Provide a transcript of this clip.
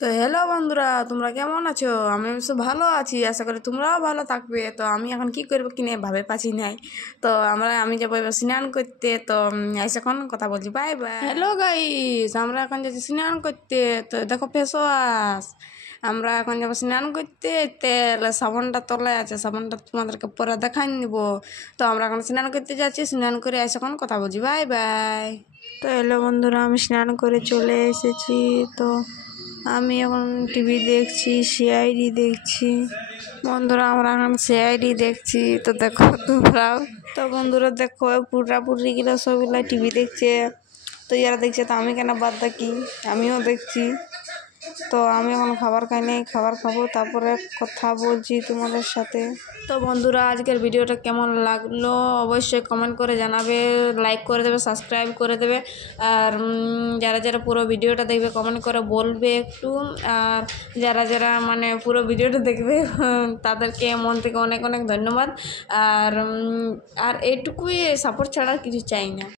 তো হ্যালো বন্ধুরা, তোমরা কেমন আছো? আমি অবশ্য ভালো আছি, আশা করি তোমরাও ভালো থাকবে। তো আমি এখন কি করবো কিনে ভাবে পাচ্ছি নাই। তো আমি যাবো এবার স্নান করতে। তো এখন কথা বলছি, বাই বাই। হ্যালো গাইস, আমরা এখন যাচ্ছি স্নান করতে। তো দেখো ফেস ওয়াশ, আমরা এখন যাবো স্নান করতে। তেল সাবানটা তলায় আছে, সাবানটা তোমাদেরকে পরে দেখাই নিব। তো আমরা এখন স্নান করতে যাচ্ছি, স্নান করে এখন কথা বলছি, বাই বাই। তো হ্যালো বন্ধুরা, আমি স্নান করে চলে এসেছি। তো আমি এখন টিভি দেখছি, সিআইডি দেখছি। বন্ধুরা, আমরা এখন সিআইডি দেখছি। তো দেখো তোমরাও। তো বন্ধুরা দেখো, পুররা গেলে সবগুলা টিভি দেখছে। তো যারা দেখছে, তো আমি কেন বাদ থাকি, আমিও দেখছি। তো আমি এখন খাবার খাই নাই, খাবার খাবো, তারপরে কথা বলছি তোমাদের সাথে। তো বন্ধুরা, আজকের ভিডিওটা কেমন লাগলো অবশ্যই কমেন্ট করে জানাবে, লাইক করে দেবে, সাবস্ক্রাইব করে দেবে। আর যারা যারা পুরো ভিডিওটা দেখবে কমেন্ট করে বলবে একটু। আর যারা যারা মানে পুরো ভিডিওটা দেখবে তাদেরকে মন থেকে অনেক অনেক ধন্যবাদ। আর এইটুকুই, সাপোর্ট ছাড়া কিছু চাই না।